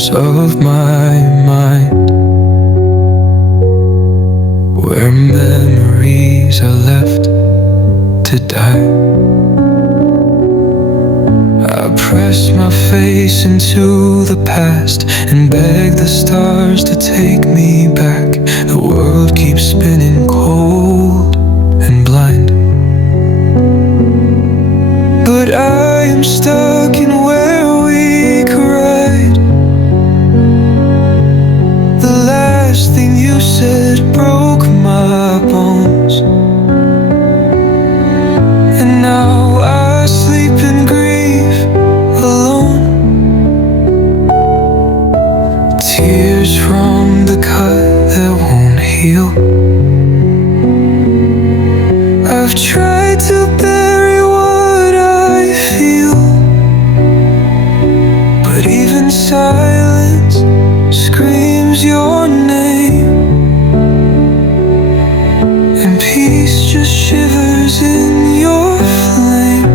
corners of my mind, where memories are left to die. I press my face into the past and beg the stars to take me back. The world keeps spinning cold and blind, but I am stuck in where we cried. The last thing you said broke my bones, and now I sleep in grief alone. Tears from the cut that won't heal. I've tried to bury what I feel, but even silence screams your name, and peace just shivers in your flame.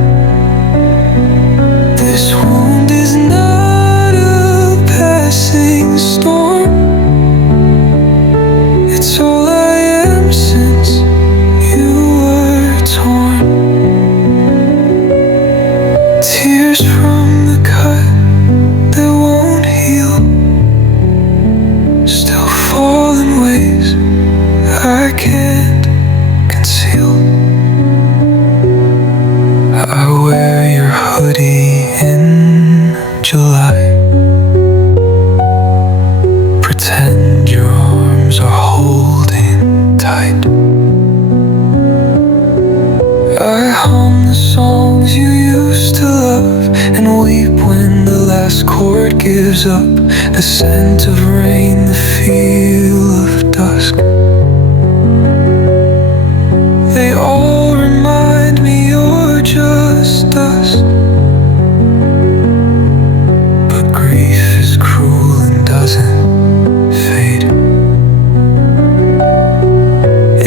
This wound is not a passing storm. It's all I am since you were torn. Tears from the cut that won't heal still fall in ways I can't conceal. I wear your hoodie in July, pretend your arms are holding tight. I hum the songs you used to love and weep when the last chord gives up. The scent of rain, the feel of dusk, they all remind me you're just dust. But grief is cruel and doesn't fade.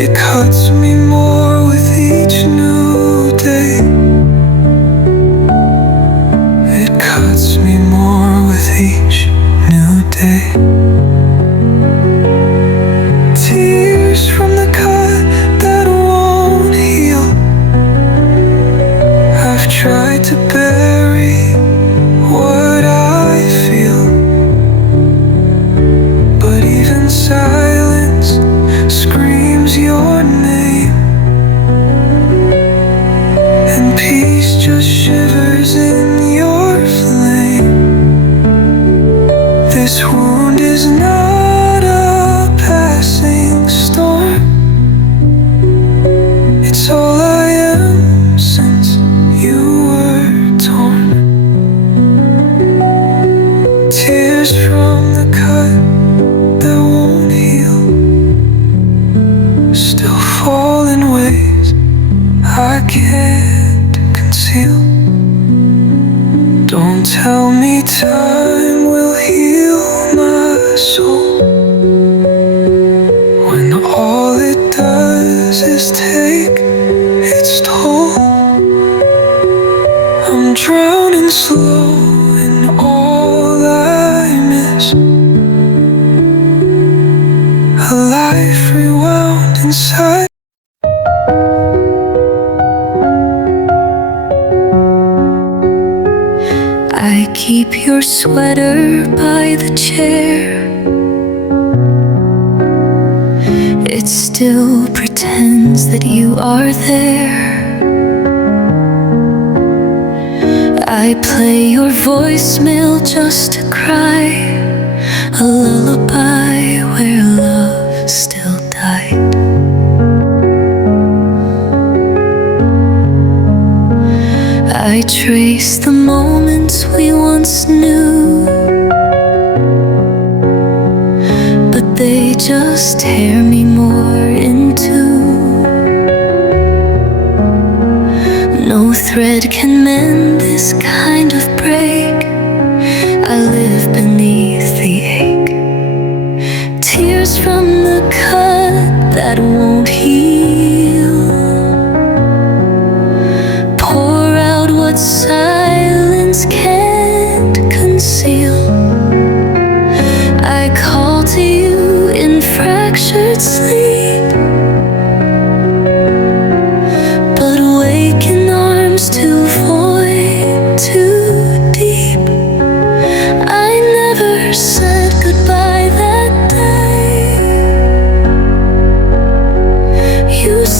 It cuts me more with each new day. It cuts me more with each new day. Tears from the cut that won't heal. I've tried to bury what I feel, but even silence screams your name, and peace just shivers in your flame. This wound is not a passing storm. It's all I am since you were torn. Tears from the cut that won't heal still fall in ways I can't conceal. Don't tell me time will heal my soul, when all it does is take its toll. I'm drowning slow in all I miss, a life rewound inside. I keep your sweater by the chair. It still pretends that you are there. I play your voicemail just to cry, a lullaby where love still died. I trace the moments we once knew, but they just tear me more in two. No thread can mend this kind of break. I live beneath the ache. Tears from the cut that won't heal. Pour out what silence can't conceal.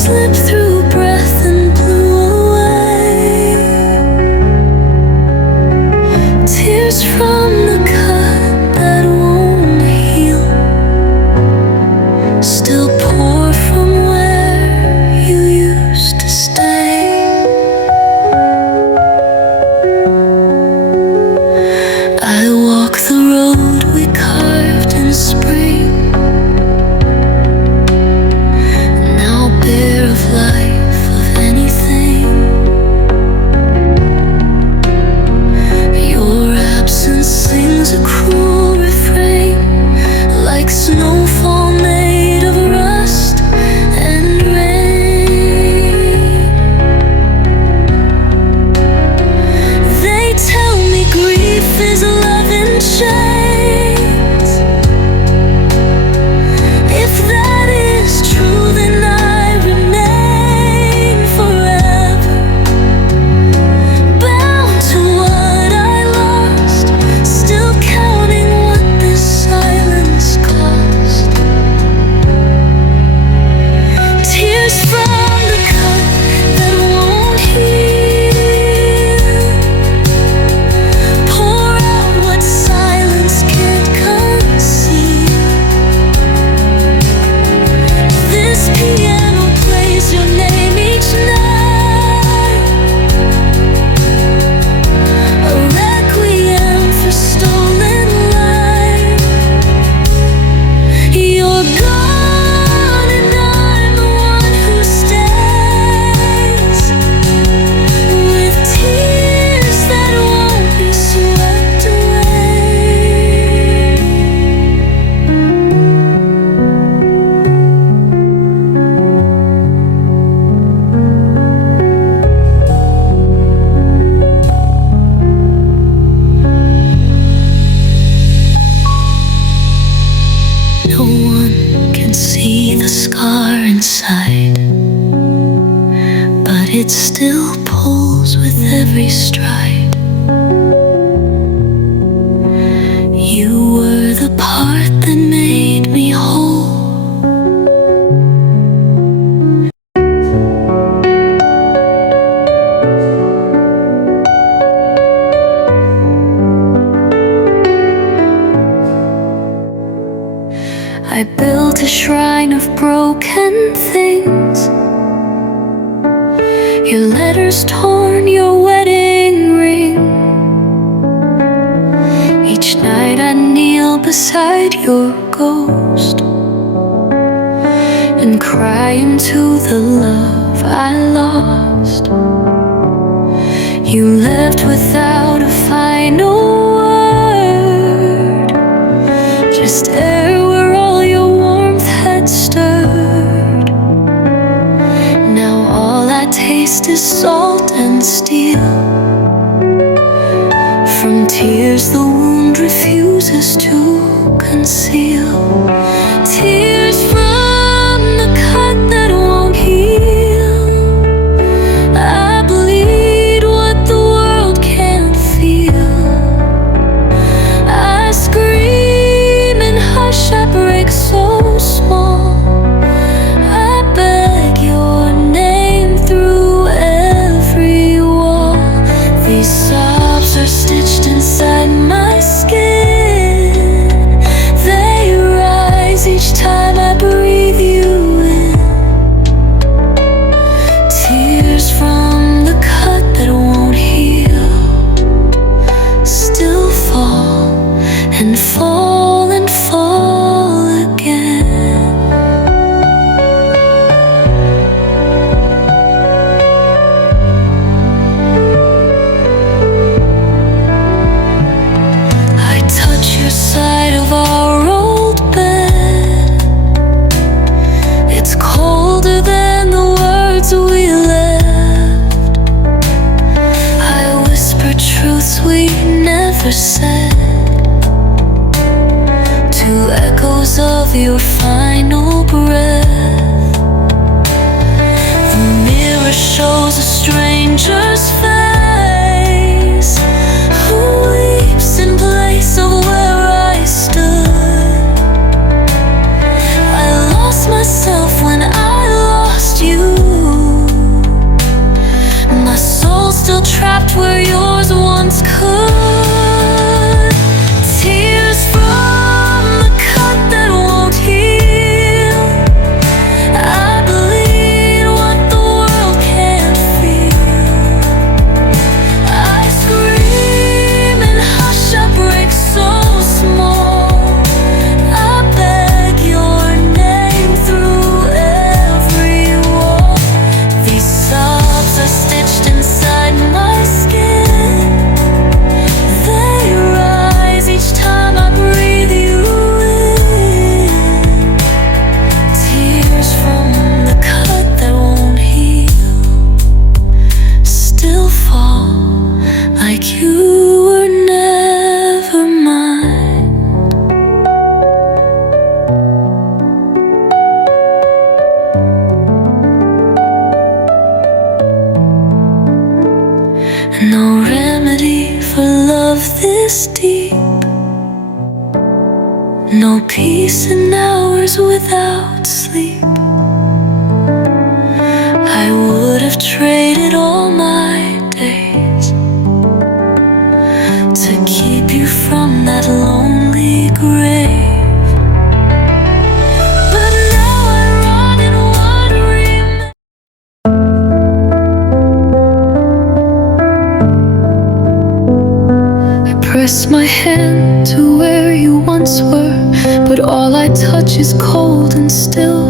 slipped through breath and blew away. Tears from the cut that won't heal still pour from where you used to stay. I walk the road we carved in spring, now bare of life, of anything. Your absence sings a cruel refrain, like snowfall made of rust and rain. They tell me grief is love in chains. If that is true, then I remain forever bound to what I lost, still counting what this silence cost. Tears from the cut that won't heal pour out what silence can't conceal. This piano plays your name each night, a requiem for stolen life. You're gone and I'm the one who stays, with tears that won't be swept away. No one can see the scar inside, but it still pulls with every stride. You were the part that made me whole. I built a shrine of broken things, your letters torn, your wedding ring. Each night I kneel beside your ghost and cry into the love I lost. You left without a final word, just air where all your warmth had stirred. Now all I taste is salt and steel. From tears the wound refuses to conceal. Tears from the cut that won't heal. I bleed what the world can't feel. I scream in hush, I break so small. I beg your name through every wall. These sobs are stitched inside my skin. They rise each time No remedy for love this deep. No peace in hours without sleep. I would have traded all my days to keep you from that lonely grave. But now I run in what remains. I press my hand to where you once were, but all I touch is cold and still.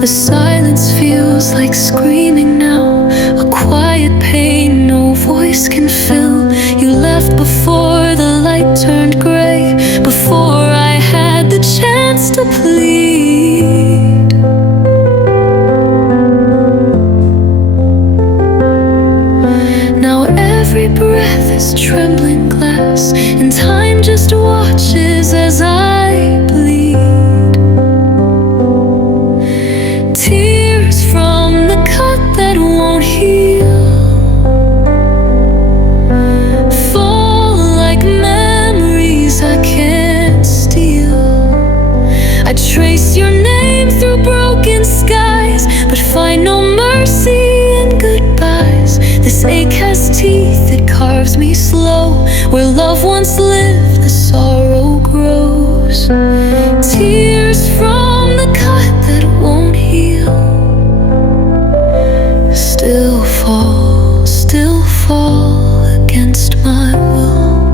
The silence feels like screaming now, a quiet pain no voice can fill. You left before the light turned gray, before I had the chance to plead. Now every breath is trembling glass, and time just watches as I bleed. Tears from the cut that won't heal fall like memories I can't steal. I trace your name through broken skies, but find no mercy in goodbyes. This ache has teeth, it carves me slow. Where love once lived, the sorrow grows. Tears from the cut that won't heal still fall against my will.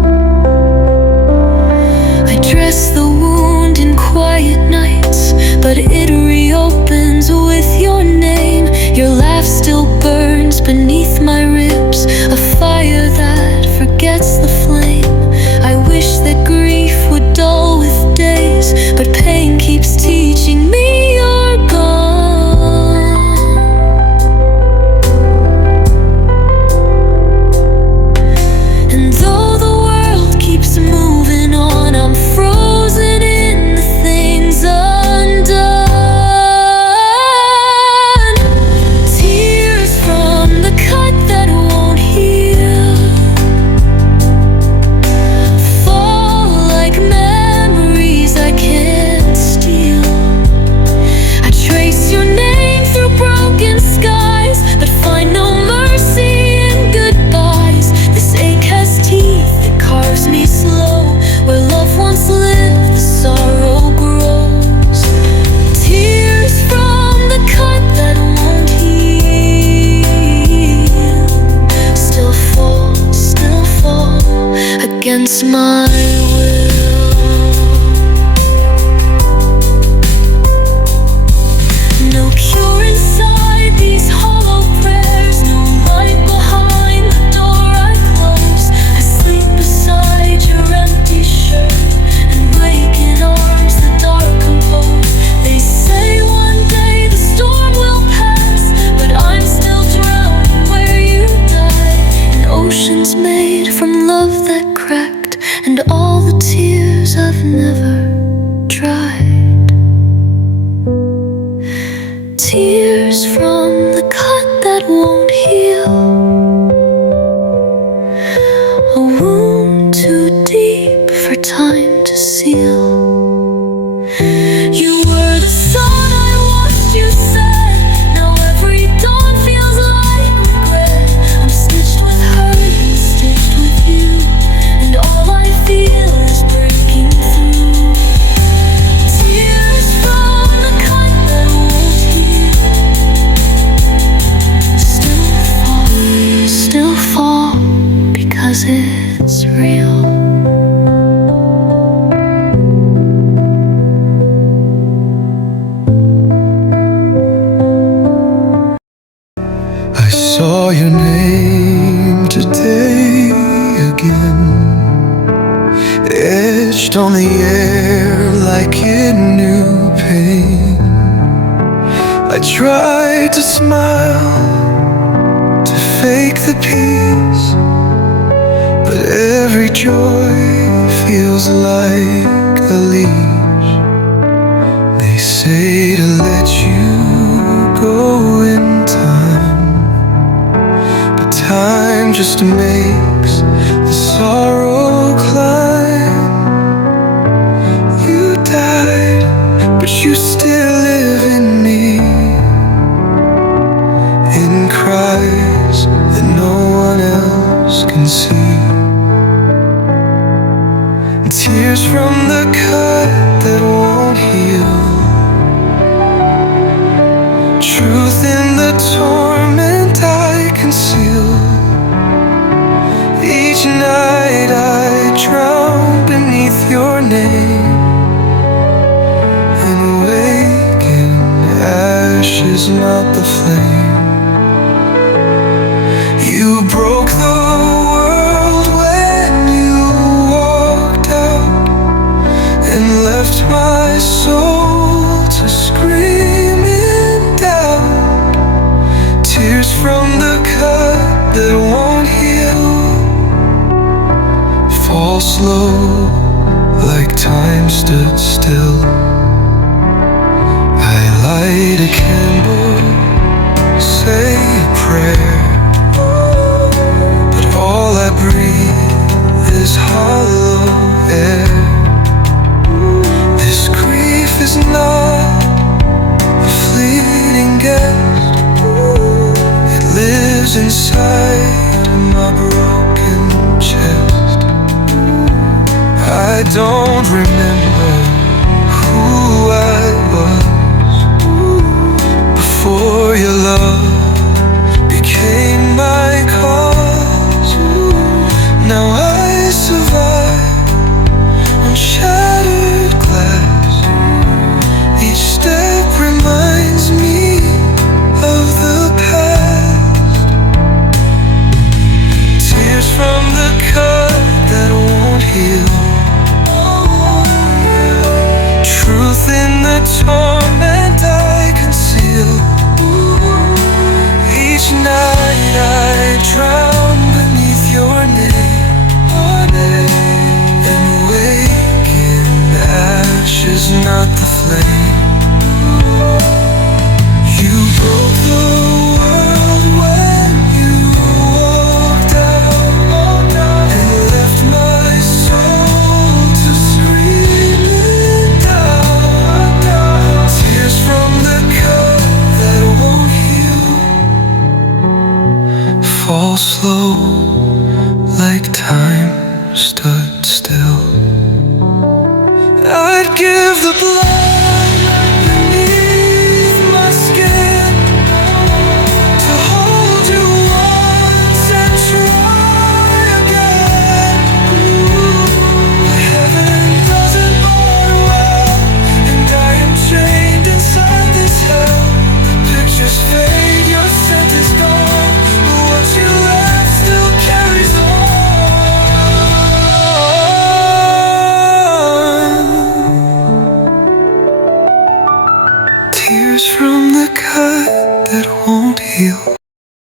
I dress the wound in quiet nights, but it reopens with your name. Your laugh still burns beneath my ribs, a fire that forgets the flame. I wish that grief would dull with days, but pain keeps teaching me you're gone. And though the world keeps moving on, I'm frozen in the things undone. Tears from the cut that won't heal fall like memories I can't steal. I trace your name through broken skies, but find no mercy in goodbyes. This ache has teeth, it carves me slow. Where love once lived, the sorrow grows. Tears from the cut that won't heal still fall against my will. No cure inside these hollow prayers, no light behind the door I close. I sleep beside your empty shirt and wake in arms the dark compose. They say one day the storm will pass, but I'm still drowning where you died. And oceans made from love that cracked, and all the tears I've never dried. Tears from the cut that won't heal, a wound too deep for time to seal. You were the sun I watched you set. Now every dawn feels like regret. I'm stitched with hurt and stitched with you, and all I feel is breaking through. Tears from the cut that won't heal still fall because it's real. I saw your name today again, etched on the air like it knew pain. I tried to smile, to fake the peace, but every joy feels like a leash. They say to let you go in time, but time just makes the sorrow climb. You died, but you still live in me, in cries that no one else can see. Tears from the cut that won't heal, truth in the torment I conceal. Each night I drown beneath your name and wake in ashes, not the flame. You broke the world when you walked out and left my soul to scream in doubt. Tears from the cut that won't heal fall slow like time stood still. I light a candle, say a prayer, but all I breathe is hollow air. This grief is not a fleeting guest, it lives inside my broken chest. I don't remember who I was before your love became my cause. Now I survive on shattered glass. Each step reminds me of the past. Tears from the cut that won't heal, truth in the torment I conceal. Each night I drown beneath your name and wake in ashes, not the flame. You broke the world when you walked out and left my soul to scream in doubt. Tears from the cut that won't heal fall slow like time stood still. I'd give the blood beneath my skin to hold you once and try again. Heaven doesn't bode well, and I am chained inside this hell. The pictures fade, your scent is gone, but what you left still carries on. Tears from the cut that won't heal.